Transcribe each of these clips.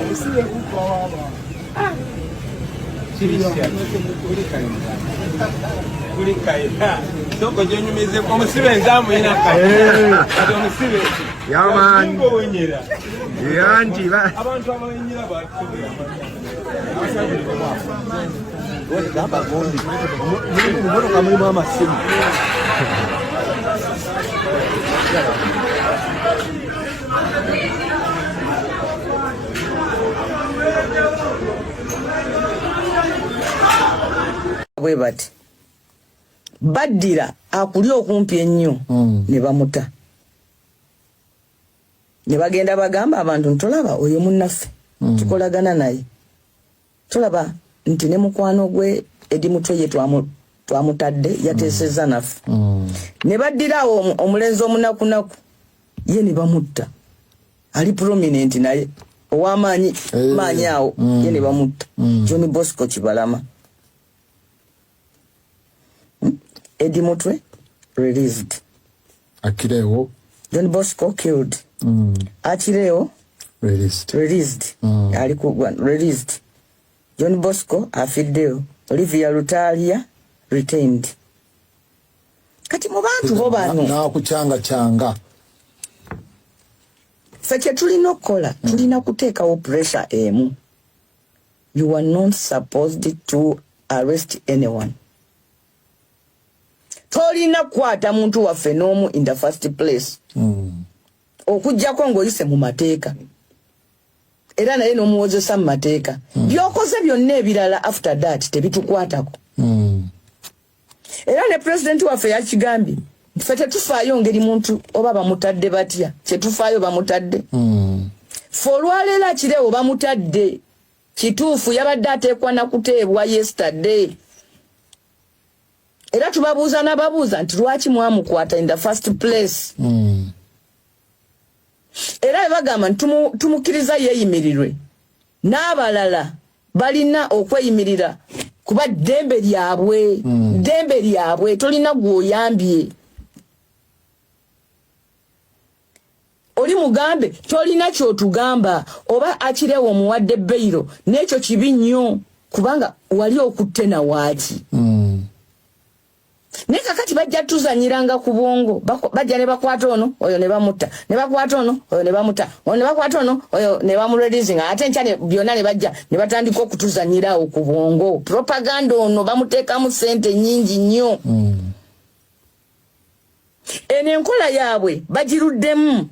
Omusibe kuko waba. Kuli kaina. Soko jonyumize ko omusibe nzamu ina kaina. Ati omusibe. Yaman. Ngo wenyera. Yanji ba. Abantu abawenyera batubira. Wali gamba gondi. Mbona kama mama simu. Bwe bati baddira akuli okumpi ennyo ne bamuta ne bagenda bagamba abantu ntolaba oyo munnaffe tukolagana naye tolaba nti ne mukwano gwe edi mutoye twamutadde yateesezza naffe ne baddirawo omulenzi omunakunaku ye ne bamutta ali prominent naye ow'amaanyi maanyi awo ye ne bamutta John Bosco Kibalama. Eddie Mutwe released. Akireo. John Bosco killed. Achireo released. Released. John Bosco afideo. Olivia Lutalia retained. Kati mu bantu bo bano na kuchanga feke tulina okukola tulina kuteekawo pressure emu. You are not supposed to arrest anyone. Tolina kwata muntu waffe n'omu in the first place. Okujjako ng'oyise mu mateeka. Era naye n'omuwozesa mu mateeka. By'okoze byonna ebirala after that tebitukwatako. Era ne president waffe yakigambye ffe tetufaayo ngeri muntu oba bamutadde batya kyetufaayo bamutadde. Ffe olwaleero akireewo bamutadde kituufu yabadde ateekwa na kuteebwa yesterday. Era tubabuuza n'ababuuza nti lwaki mwamukwata in the first place. Era bagamba nti tumukkiriza yeeyimirirwe n'abalala balina okweyimirira kuba ddembe lyabwe tolina gw'oyambye. Oli mugambe tolina ky'otugamba oba akireewo omuwadde beyiro n'ekyo kibi nnyo kubanga wali okutte na waaki. Ne kakati bajja tuzanyiranga ku bwongo bajja ne bakwata ono oyo ne bamutta ne bakwata ono oyo ne bamutta ono ne bakwata ono oyo ne bamureleasing ate nkyane byonna ne bajja ne batandika okutuzanyirawo ku bwongo. Propaganda ono bamuteekamu ssente nnyingi nnyo. Eno enkola yaabwe bagiruddemu.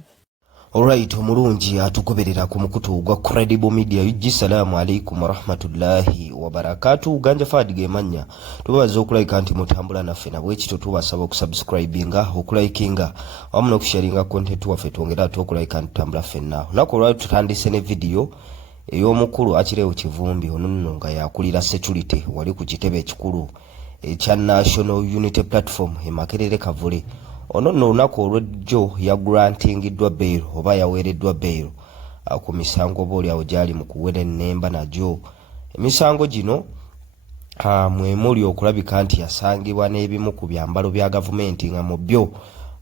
Alright, omulungi atugoberera ku mukutu gwa Credible Media. Assalamu alaikum wa rahmatullahi wa barakatuh. Ganja Fadige manya. Tubaza okulike anti mutambula naffe na bwekito tubasaba okusubscribinga, okulikinga, wamu n'okusharinga content waffe twongera okulike anti tambula ffenna. Nako lwali tutandise ne video ey'omukulu akireewo Kivumbi ono nno nga yakulira security wali ku kitebe ekikulu ekya National Unity Platform e Makerere Kavule. Ono nno olunaku olw'ejjo ya grantingiddwa bail oba yaweereddwa bail ku misango boolyawo gyali mu kuwera ennemba nagyo. Emisango gino mwemuli okulabika nti yasangibwa n'ebimu ku byambalo bya gavumenti nga mu byo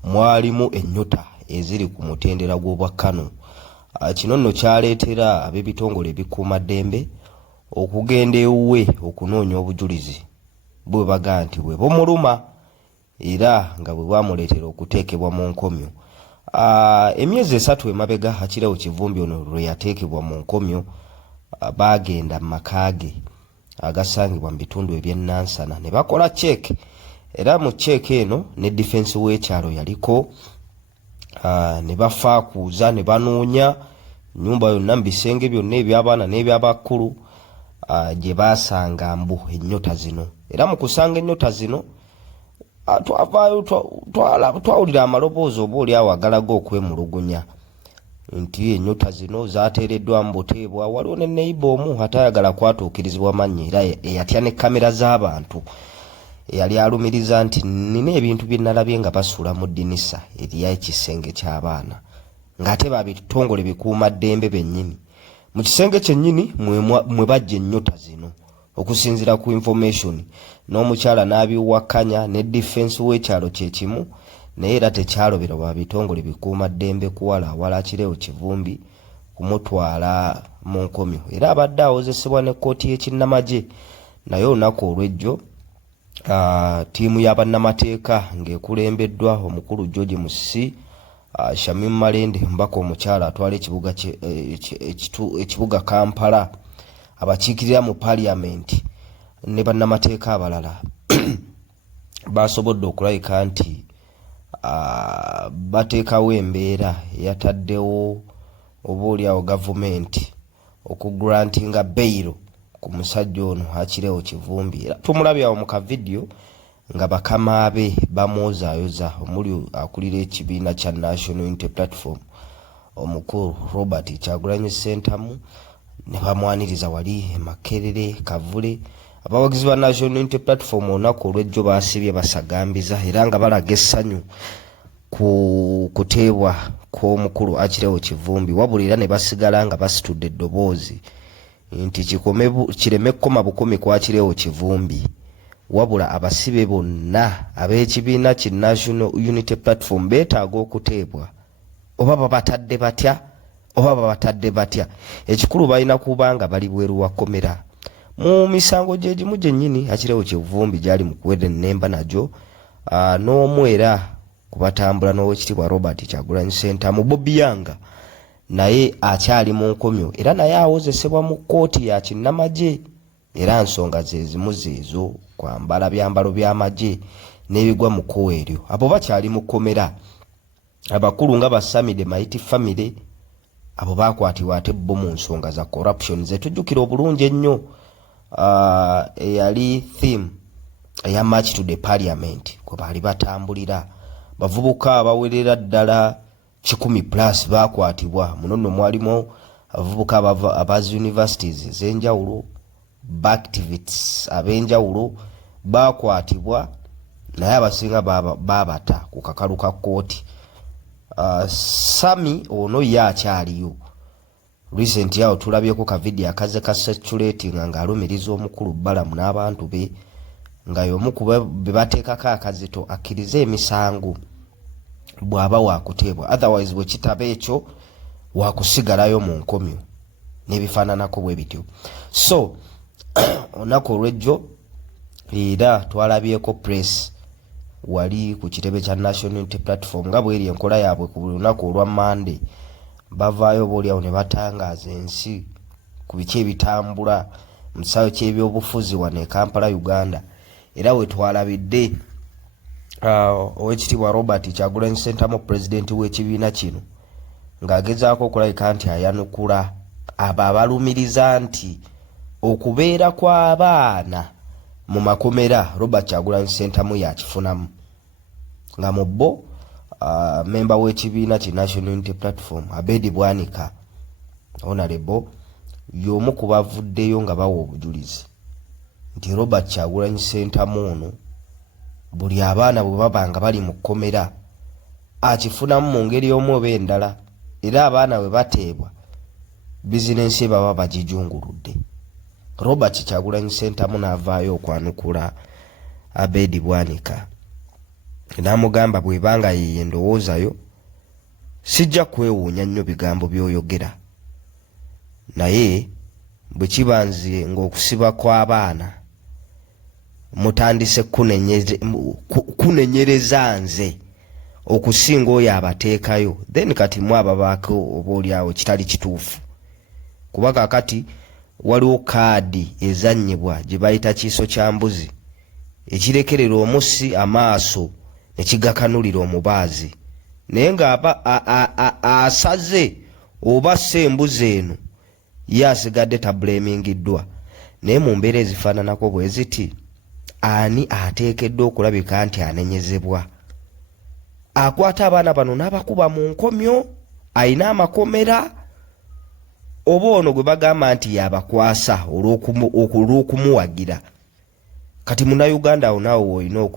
mwalimu ennyuta eziri ku mutendera gw'obwakkano. Kino nno kyaleetera ab'ebitongole ebikuuma ddembe okugenda ewuwe okunoonya obujulizi bwe baga nti bwe bumuluma era nga bwe bwamuleetera okuteekebwa mu nkomyo. Emyezi 3 Emabega akireewo Kivumbi ono lwe yateekebwa mu nkomyo baagenda mu makaage agasangibwa mu bitundu eby'ennansana ne bakola check. Era mu check eno ne defense w'ekyalo yaliko ne bafaakuuza ne banoonya nnyumba yonna mu bisenge byonna eby'abaana n'eby'abakulu gye baasanga mbu ennyota zino. Era mu kusanga ennyota zino twawulira amaloboozi oboolyawo agalaga okwemulugunya nti ennyota zino zaateereddwa mu buteebwa. Waliwo ne neighbor omu atayagala kwatuukirizibwa mannya era eyatya ne kamera z'abantu eyali alumiriza nti nina ebintu bye nalabye nga basuula mu ddinisa ery'ekisenge ky'abaana ng'ate babitongole bikuuma ddembe bennyini. Mu kisenge kyennyini mwe bajja ennyota zino okusinziira ku information. N'omukyala n'abiwakanya ne defense w'ekyalo kyekimu naye era tekyalobera ba bitongole bikuuma ddembe kuwala awala akireewo Kivumbi kumutwala mu nkomyo era abadde awozesebwa ne kkooti y'ekinnamagye naye olunaku olw'ejjo tiimu y'abannamateeka ng'ekulembeddwa omukulu George Musisi, Shamim Malende mbaka omukyala atwala ekibuga Kampala, abakiikirira mu parliament ne bannamateeka abalala basobodde okulabika nti bateekawo embeera yataddewo obaoliawo gavumenti okugrantinga bail ku musajja ono Akireewo Kivumbi. Era tumulabyawo mu kavidiyo nga bakama be bamwozaayoza omuli akulira ekibiina kya National Unity Platform omukulu Robert Kyagulanyi Ssentamu ne bamwaniriza wali Makerere Kavule. Abawagizi ba National Unity Platform olunaku olw'ejjo baasibye basagambiza era nga balaga essanyu ku kuteebwa kw'omukulu Akireewo Kivumbi, wabula era ne basigala nga basitudde eddoboozi nti kireme kkoma bukumi kwa Akireewo Kivumbi, wabula abasibe bonna ab'ekibiina ki National Unity Platform beetaaga okuteebwa oba babatadde batya. Ekikulu balina kuba nga bali bweru wa kkomera. Mu misango gye gimu gyennyini Akireewo Kivumbi gyali mu kuwedde ennemba nagyo n'omu era kubatambula n'owekitibwa Robert Kyagulanyi Ssentamu Bikanga naye akyali mu nkomyo era naye awozesebwa mu kkooti ya kinnamagye era nsonga ze zimu zeezo kwambala byambalo by'amagye n'ebigwa mu kkubo eryo. Abo bakyali mu kkomera. Abakulu nga Basamide Mighty Family abo bakwatibwa ate bo mu nsonga za corruption zetujjukira obulungi ennyo eyali theme eya March to the Parliament kwe baali batambulira. Bavubuka abawerera ddala 100+ bakwatibwa. Muno nno mwalimu abavubuka abazi universities ez'enjawulo, activists ab'enjawulo bakwatibwa naye abasinga babata ku kakalu ka kkooti. Sami ono ye akyaliyo. Recent yao tulabyeko ka video akaze ka circulating nga alumiriza omukulu Balamu n'abantu be nga y'omu ku be bateekako akazito akkirize emisango bw'aba waakuteebwa, otherwise bwe kitaba ekyo waakusigalayo mu nkomyo n'ebifaananako bwe bityo. So olunaku olw'ejjo era twalabyeko press wali ku kitebe kya National Unity Platform nga bw'eri enkola yaabwe ku buli lunaku olwa Monday. Bavaayo boolyawo ne batangaaza ensi ku biki ebitambula mu kisaawe ky'ebyobufuzi wano e Kampala, Uganda. Era we twalabidde owekitibwa Robert Kyagulanyi Ssentamu pulezidenti w'ekibiina kino ng'agezaako okulabika nti ayanukula abo abalumiriza nti okubeera kw'abaana mu makomera Robert Kyagulanyi Ssentamu yakifunamu, nga mu bo memba w'ekibiina ki National Unity Platform Abedi Bwanika Honorable y'omu ku bavuddeyo nga bawa obujulizi nti Robert Kyagulanyi Ssentamu ono buli abaana bwe baba nga bali mu kkomera akifunamu mu ngeri y'omu oba endala, era abaana bwe bateebwa bizinensi baba bagijunguludde. Robert Kyagulanyi Ssentamu n'avaayo okwanukula Abedi Bwanika n'amugamba bw'ebanga ye endowoozayo sijja kwewuunya nnyo bigambo by'oyogera, naye bwe kiba nze ng'okusiba kw'abaana mutandise kunenyereza nze okusinga oyo abateekayo, then kati mwababaako obaoliawo kitali kituufu. Kuba kakati waliwo kaadi ezannyibwa gye bayita kiiso kya mbuzi ekirekerera omussi amaaso ne kigakanulira omubaazi, naye ng'aba asaze oba ssembuzi eno ye asigadde tabulemingiddwa. Naye mu mbeera ezifaananako bwe ziti ani ateekeddwa okulabika nti anenyezebwa? Akwata abaana bano n'abakuba mu nkomyo, ayina amakomera, oba ono gwe bagamba nti yabakwasa olw'okumuwagira? Kati Munnayuganda awo naawe olina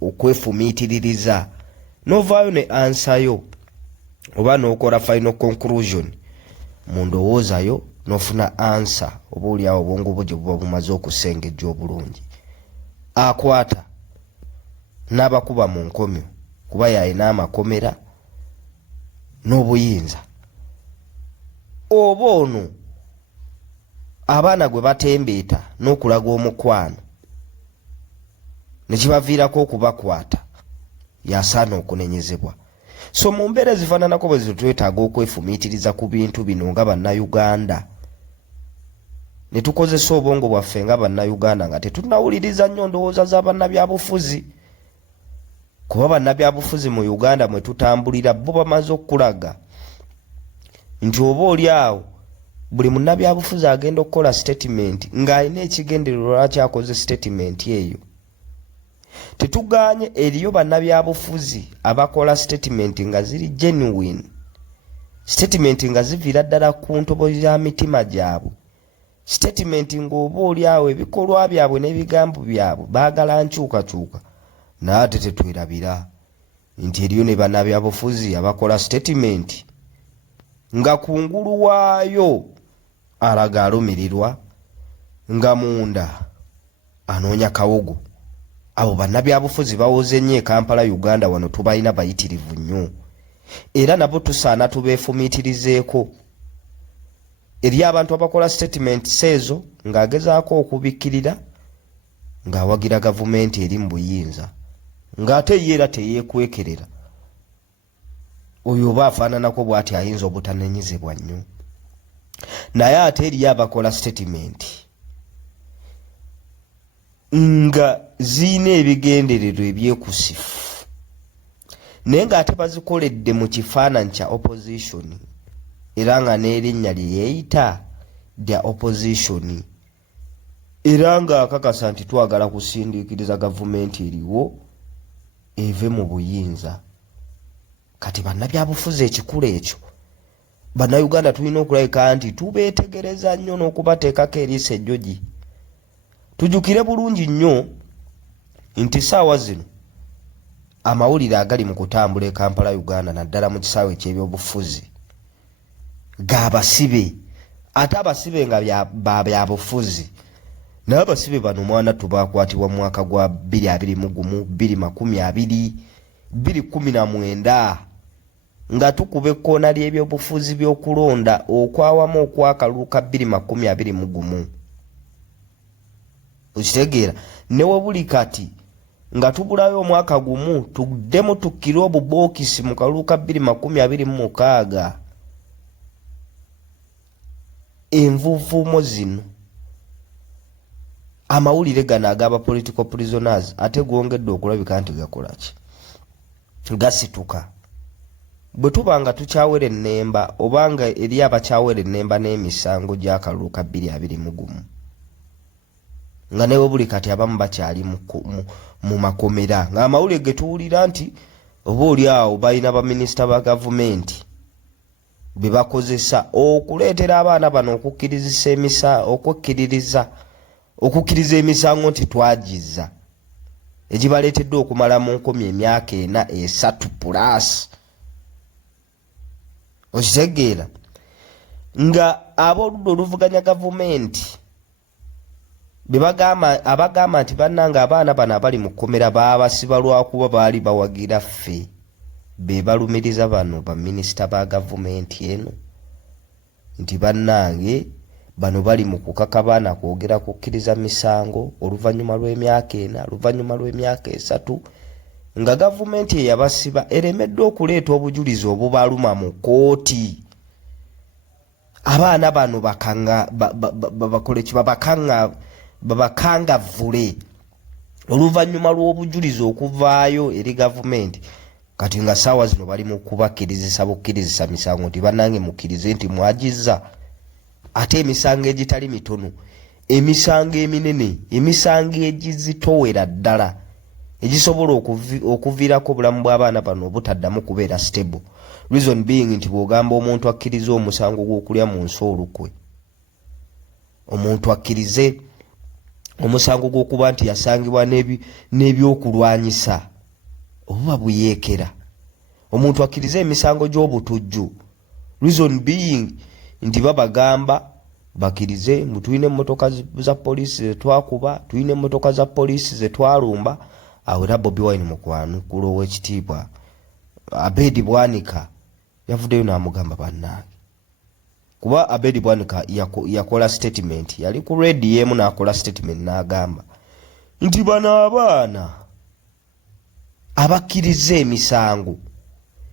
okwefumiitiririza n'ovaayo ne ansayo oba n'okola final conclusion mu ndowoozayo n'ofuna ansa oba oliawo obwongo bwo gye buba bumaze okusengejja obulungi. Akwata n'abakuba mu nkomyo kuba yalina amakomera n'obuyinza, obono abaana gwe batembeeta n'okulaga omukwano ne kibaviirako okubakwata yasaana okunenyezebwa. So mu mbeera ezifaananako bwe twetaaga okwefumiitiriza ku bintu bino nga bannayuganda, ne tukozesa obwongo bwaffe nga bannayuganda nga tetunawuliriza nnyo ndowooza za bannabyabufuzi, kuba bannabyabufuzi mu Uganda mwe tutambulira bo bamaze okulaga nti oba oli awo buli munnabyabufuzi agenda okukola statement ng'alina ekigendererwa lwaki akoze statement eyo. Tetuganye eriyo bannabyabufuzi abakola statement nga ziri genuine, statement nga ziviira ddala ku ntobo ya mitima gyabwe, statement ng'oba oli awo ebikolwa byabwe n'ebigambo byabwe baagala nkyukakyuka. Naate tetwerabira nti eriyo ne bannabyabufuzi abakola statement nga kungulu waayo alaga alumirirwa nga munda anoonya kawogo. Abo bannabyabufuzi bawoze nnyo e Kampala Uganda wano tubalina bayitirivu nnyo, era nabo tusaana tubeefumiitirizeeko eri abantu abakola statement ezo ng'agezaako okubikkirira ng'awagira gavumenti eri mu buyinza ng'ate ye era teyeekwekerera. Oyo oba afaananako bw'ati ayinza obutanenyezebwa nnyo. Naye ate eriyo abakola statement nga ziina ebigendererwa ebyekusifu naye ng'ate bazikoledde mu kifaananyi kya opposition, era nga n'erinnya lye yeeyita lya opposition, era ng'akakasa nti twagala kusindiikiriza gavumenti eriwo eve mu buyinza. Kati bannabyabufuzi ekikulu ekyo bannayuganda tulina okulabika nti tubeetegereza nnyo n'okubateekako eriisa ejjogi. Tujjukire bulungi nnyo nti saawa zino amawulire agali mu kutambula e Kampala Uganda naddala mu kisaawe eky'ebyobufuzi Gabasibe, ate abasibe nga byabufuzi. Naye abasibe bano mwana tubakwatibwa mu mwaka gwa 2021, 2020, 2019 nga tukube ekkoona ly'ebyobufuzi by'okulonda okwawamu okwakalulu ka 2021. Okitegeera ne webuli kati nga tubulayo omwaka gumu tuddemu tukkire obubookisi mu kalulu ka 2026. Envuuvuumo zino amawulire gano agaba political prisoners ate gwongedde okulabika nti gakolaki gasituka. Bwe tuba nga tukyawera ennemba obanga eri abakyawera ennemba n'emisango gy'akalulu ka 2021 nga newe buli kati abamu bakyali mu makomera ng'amawulire ge tuwulira nti oba oli awo balina baminisita ba gavumenti be bakozesa okuleetera abaana bano okukkiriza emisango nti twagiza egibaleetedde okumala mu nkomi emyaka 4 3+. Okitegeera nga ab'oludda oluvuganya gavumenti abagamba nti bannanga abaana bano abali mu kkomera baabasiba lwakuba baali bawagira ffe be balumiriza bano baminisita ba gavumenti eno nti bannange bano bali mu kukaka baana kwogera kukkiriza misango oluvannyuma lw'emyaka 4 oluvannyuma lw'emyaka 3 nga gavumenti eyabasiba eremedde okuleeta obujulizi obubaluma mu kooti. Abaana bano babakangavvule oluvannyuma lw'obujulizi okuvaayo eri gavumenti. Kati nga saawa zino bali mu kubakkirizisa bukkirizisa misango nti bannange mukkirize nti mwagiza. Ate emisango egitali mitono, emisango eminene, emisango egizitowera ddala egisobola okuviirako obulamu bw'abaana bano obutaddamu kubeera stable. Reason being nti bw'ogamba omuntu akkirize omusango gw'okulya mu nsi olukwe, omuntu akkirize omusango gw'okuba nti yasangibwa n'ebyokulwanyisa oba buyeekera, omuntu akkirize emisango gy'obutujju. Reason being nti babagamba bakkirize mbu tulina emmotoka za poliisi zetwakuba, tulina emmotoka za poliisi zetwalumba. Awo era Bobi Wine mukwano kulo w'ekitiibwa Abedi Bwanika yavuddeyo n'amugamba bannange kuba Ebiri Bwanika yakola statement yali ku radio emu n'akola statement n'agamba nti bano abaana abakkiriza emisango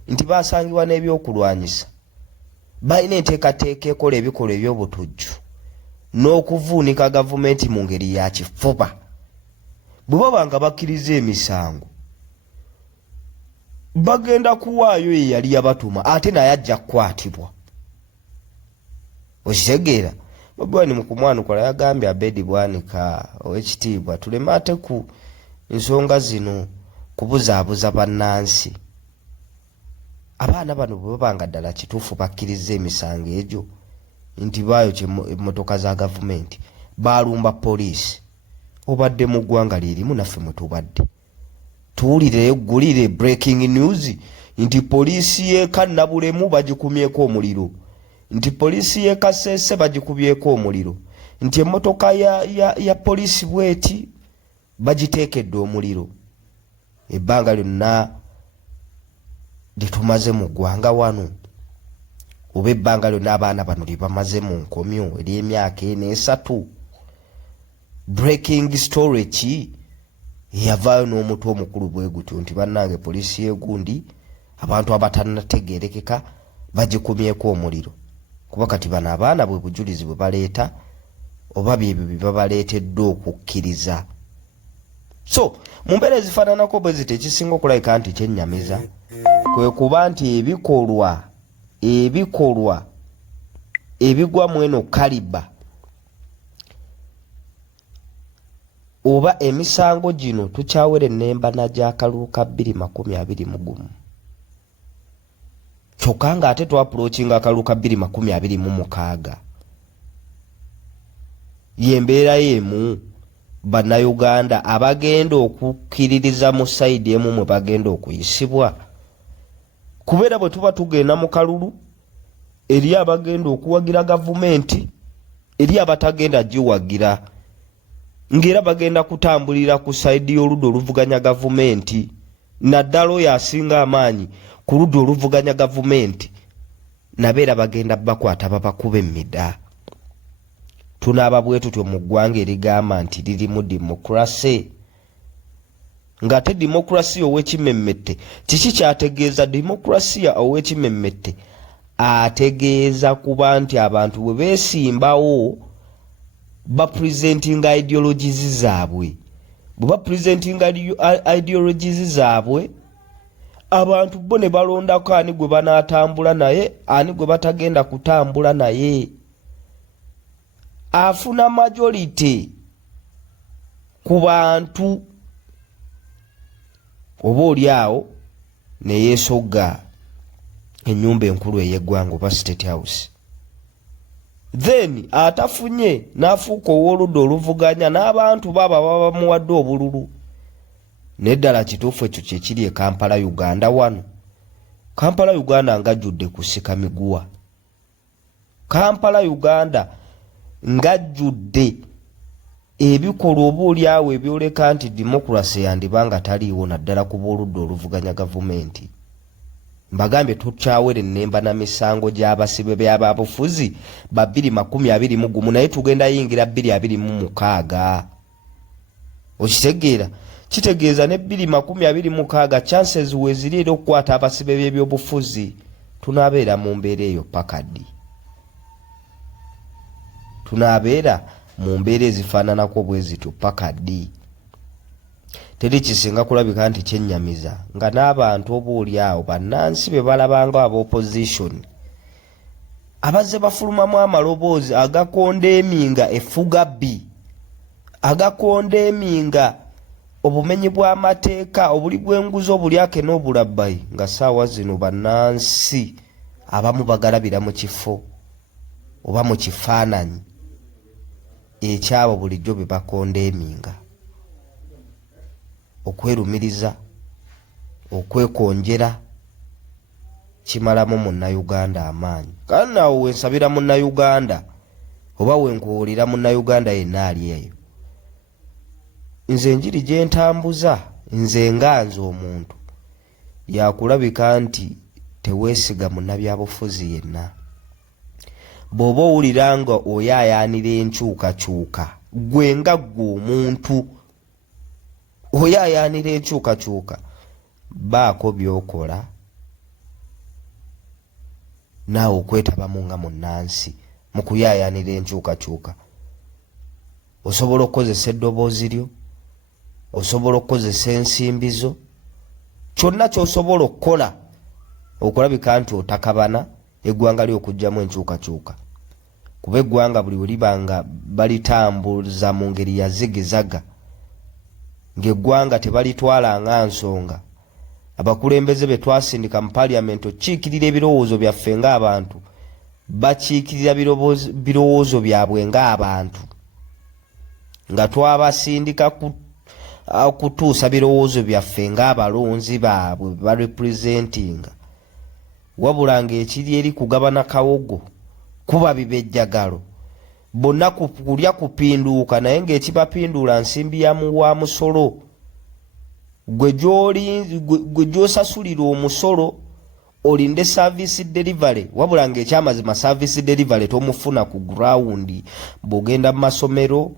nti basangibwa n'ebyokulwanyisa balina enteekateeka ekola ebikolwa eby'obutujju n'okuvuunika gavumenti mu ngeri ya kifuba. Bwe baba nga bakkiriza emisango bagenda kuwaayo eyali yabatuma ate naye ajja kukwatibwa. Okitegeera? Bobi Wine mu kumwanukola yagambye Ebiri Bwanika ow'ekitiibwa tuleme ate ku ensonga zino kubuzaabuza bannansi. Abaana bano bwe babanga ddala kituufu bakkiriza emisango egyo nti baayo emmotoka za gavumenti baalumba poliisi obadde mu ggwanga lyerimu naffe mwe tubadde tuwulire breaking news nti poliisi y'e Kannabulemu bagikumyeko omuliro, nti poliisi y'e Kasese bagikubyeko omuliro, nti emmotoka ya poliisi bweti bagiteekedde omuliro. Ebbanga lyonna litumaze mu ggwanga wano oba ebbanga lyonna abaana bano lye bamaze mu nkomyo ery'emyaka 4-3. Breaking story ki yavaayo n'omutwe omukulu bwe gutyo nti bannange poliisi y'egundi abantu abatannategeerekeka bagikumyeko omuliro. Kuba kati bano abaana bwe bujulizi bwe baleeta oba byebyo bye babaleeteddwa okukkiriza. So mu mbeera ezifaananako bwe ziti ekisinga okulabika nti kyennyamiza kwe kuba nti ebikolwa ebigwa mweno kaliba oba emisango gino tukyawere nembana gy'akalulu ka 2021 kyokka nga ate twapulokinga akalulu ka 2026 yembeera yemu bannayuganda abagenda okukkiririza mu sayidi emu mwe bagenda okuyisibwa. Kubeera bwe tuba tugenda mu kalulu eri abagenda okuwagira gavumenti eri abatagenda giwagira ngera bagenda kutambulira ku sayidi y'oludda oluvuganya gavumenti naddala oyo asinga amaanyi ku ludda oluvuganya gavumenti nabeera bagenda bakwata babakuba emmida. Tunaaba bwe tutyo mu ggwanga erigamba nti lirimu demokrasi. Ng'ate demokrasi ow'ekimemmette kiki kyategeeza demokrasiya ow'ekimemmette? Ategeeza kuba nti abantu bwe beesimbawo bapresentinga ideologies zaabwe. Bwe bapresentinga ideologies zaabwe abantu bo ne balondako ani gwe banaatambula naye ani gwe batagenda kutambula naye. Afuna majority ku bantu oba oli awo ne yeesogga ennyumba enkulu ey'eggwanga oba State House. Then atafunye n'afuuka ow'oludda oluvuganya n'abantu baba bamuwadde obululu. Neddala kituufu ekyo kye kiri e Kampala Uganda wano. Kampala Uganda ngajjudde kusika miguwa. Kampala Uganda ngajjudde ebikolwa oba oli awo ebyoleka nti demokrasi yandibanga taliiwo naddala ku b'oludda oluvuganya gavumenti. Mbagambye tukyawere nnemba na misango gy'abasibe by'ababufuzi ba 2021 naye tugenda yingira 2026. Okitegeera? Kitegeeza ne 2026 chances weziri era okukwata abasibe by'ebyobufuzi tunaabeera mu mbeera eyo pakaddi. Tunaabeera mu mbeera ezifaananako bwe zityo pakaddi. Teri kisinga kulabika nti kyennyamiza nga n'abantu obooli awo bannansi be balabanga ab'opposition abazze bafulumamu amaloboozi agakondeeminga effuga bbi, agakondeeminga obumenyi bw'amateeka, obuli bw'enguzi, obulyake n'obulabbayi, nga ssaawa zino bannansi abamu bagalabira mu kifo oba mu kifaananyi ekyabo bulijjo bye bakondeeminga. Okwerumiriza, okwekonjera kimalamu munnayuganda amaanyi. Kandi naawe wensabira munnayuganda oba wenkuwulira munnayuganda yenna ali eyo, nze enjiri gye ntambuza nze nga nze omuntu yakulabika nti teweesiga munnabyabufuzi yenna. bw'oba owulira nga oyaayaanira enkyukakyuka gwe nga ggwe omuntu oyaayaanira enkyukakyuka baako by'okola naawe okwetabamu nga munnansi mu kuyaayaanira enkyukakyuka. Osobola okukozesa eddoboozi lyo, osobola okukozesa ensimbi zo, kyonna ky'osobola okukola okulabika nti otakabana eggwanga ly'okugyamu enkyukakyuka. Kuba eggwanga buli liba nga balitambuza mu ngeri ya zigizaga, ng'eggwanga tebalitwala nga nsonga. Abakulembeze be twasindika mu paliamenti okiikirira ebirowoozo byaffe ng'abantu, bakiikirira birowoozo byabwe ng'abantu, nga twabasindika kutuusa birowoozo byaffe ng'abalonzi baabwe barepresentinga. Wabula ng'ekiri eri kugabana kawogo kuba bibejjagalo, bonna kulya kupinduuka, naye ng'ekibapinduula nsimbi ya wa musolo. Gwe gy'osasulira omusolo olinde service delivery, wabula ng'ekyamazima service delivery tomufuna ku ground. Bw'ogenda mu masomero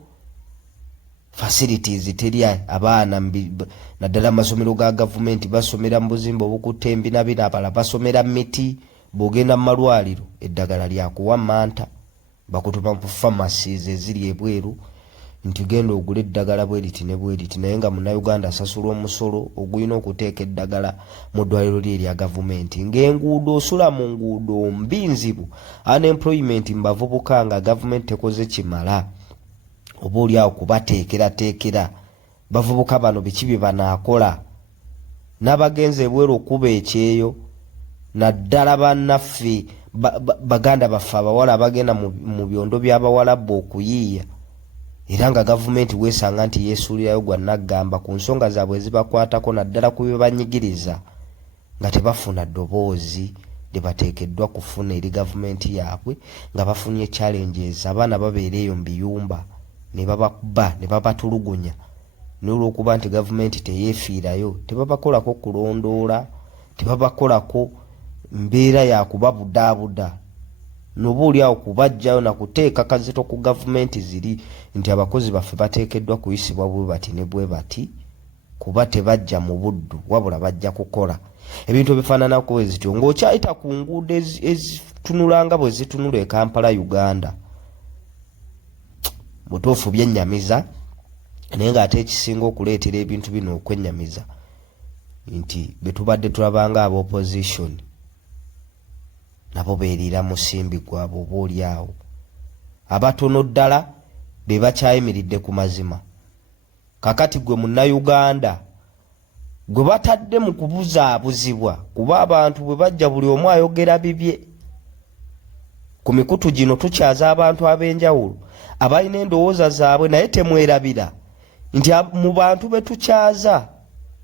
facilities teri, abaana naddala amasomero ga gavumenti basomera mu buzimba obukutte embinabina, abala basomera miti. Bw'ogenda mu malwaliro eddagala lyakuwa manta, bakutuma mu pharmacies eziri ebweru nti genda ogula eddagala bweriti ne bweriti, naye nga Munnayuganda asasula omusolo ogulina okuteeka eddagala mu ddwaliro lye erya gavumenti. Ng'enguudo osula mu nguudo mbi nzibu, unemployment mu bavubuka nga gavumenti tekoze kimala oba oli awo kubateekerateekera. Bavubuka bano biki bye banaakola? N'abagenzi ebweru okuba ekyeyo, naddala bannaffe baganda baffe abawala abagenda mu byondo by'Abawarabu okuyiiya, era nga gavumenti weesanga nti yeesuulirayo gwa naggamba ku nsonga zaabwe ezibakwatako, naddala ku bye banyigiriza, nga tebafuna ddoboozi lye bateekeddwa kufuna eri gavumenti yaabwe, nga bafunye challenges. Abaana babeera eyo mu biyumba ne babakuba ne babatulugunya, n'olw'okuba nti gavumenti teyeefiirayo tebabakolako kulondoola, tebabakolako mbeera yakubabudaabuda, noba oli awo kubajjayo nakuteeka kazito ku gavumenti ziri nti abakozi baffe bateekeddwa kuyisibwa bwe bati ne bwe bati, kuba tebajja mu buddu wabula bajja kukola ebintu ebifaananako bwe zityo. Ng'okyayita ku nguudo ezitunulanga bwe zitunula e Kampala Uganda, butuufu byennyamiza, naye ng'ate ekisinga okuleetera ebintu bino okwennyamiza nti betubadde tulabanga aba opposition nabo beerira musimbi gwabwe oba oli awo. Abatono ddala be bakyayimiridde ku mazima. Kakati gwe Munnayuganda gwe batadde mu kubuzaabuzibwa, kuba abantu bwe bajja buli omu ayogera bibye. Ku mikutu gino tukyaza abantu ab'enjawulo abalina endowooza zaabwe, naye temwerabira nti mu bantu be tukyaza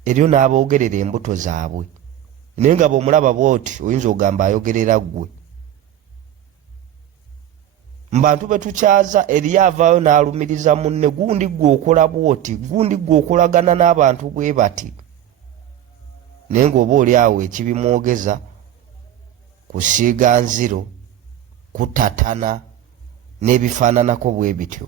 eriyo n'aboogerera embuto zaabwe, naye nga bw'omulaba bw'oti oyinza ogamba ayogerera ggwe. Mu bantu be tukyaza eriyo avaayo n'alumiriza munne, gundi gwe okola bw'oti, gundi gwe okolagana n'abantu bwe bati, naye ng'oba oli awo ekibimwogeza kusiiga nziro, kutatana n'ebifaananako bwe bityo.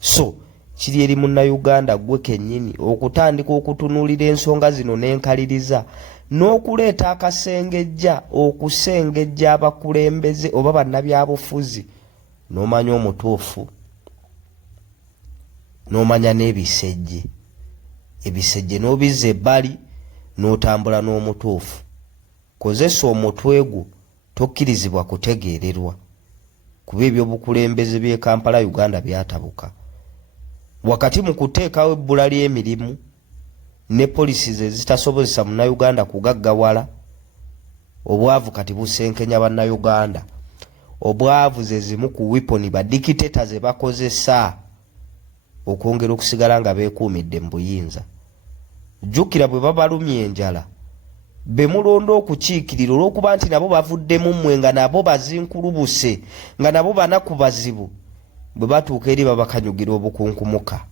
So kiri eri Munnayuganda gwe kennyini okutandika okutunuulira ensonga zino n'enkaliriza, n'okuleeta akasengejja okusengejja abakulembeze oba bannabyabufuzi, n'omanya omutuufu, n'omanya n'ebisejje. Ebisejje n'obizza ebbali n'otambula n'omutuufu. Kozesa omutwe gwo, tokkirizibwa kutegeererwa, kuba ebyobukulembeze by'e Kampala Uganda byatabuka. Wakati mu kuteekawo ebbula ly'emirimu ne polisi ze zitasobozesa Munnayuganda kugaggawala, obwavu kati busenkenya Bannayuganda. Obwavu ze zimu ku wiponi badikiteta ze bakozesa okwongera okusigala nga beekuumidde mu buyinza. Jjukira bwe babalumya enjala, be mulonda okukiikirira olw'okuba nti nabo bavuddemu mmwe, nga nabo bazinkulubuse, nga nabo banaku bazibu, bwe batuuka eri babakanyugira obukunkumuka.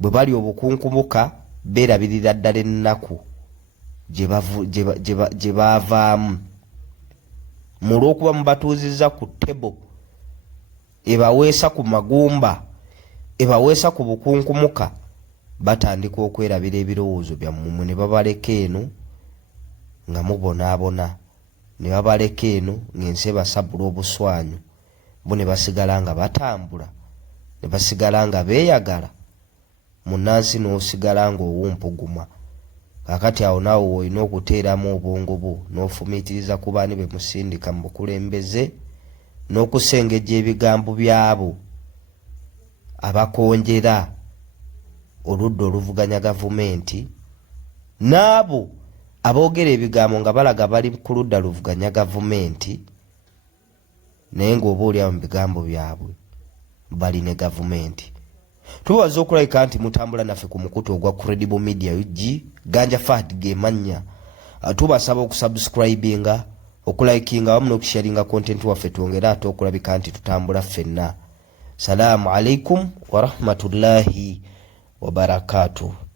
Bwe bali obukunkumuka beerabirira ddala ennaku gye baavaamu. mulwokuba mubatuuziza ku tebo ebaweesa ku magumba ebaweesa ku bukunkumuka batandika okwerabira ebirowoozo byammwe ne babaleka eno nga mubonaabona ne babaleka eno ng'ensi ebasabula obuswanyu bo ne basigala nga batambula ne basigala nga beeyagala munnansi n'osigala ng'owumpuguma kakati awo naawe olina okuteeramu obwongo bwo n'ofumiitiriza ku baani be musindika mu bukulembeze n'okusengejja ebigambo byabo abakonjera oludda oluvuganya gavumenti n'abo aboogera ebigambo nga balaga bali ku ludda luvuganya gavumenti naye ng'oba olyawo mu bigambo byabwe bali ne gavumenti. Tubaza okulabika nti mutambula naffe ku mukutu ogwa Credible Media UG Ganja Fahd ge mannya. Tubasaba okusubscribinga, okulikinga wamu n'okusharinga content waffe twongere ate okulabika nti tutambula ffenna. Salaamu alaikum wa rahmatullahi wa barakatuh.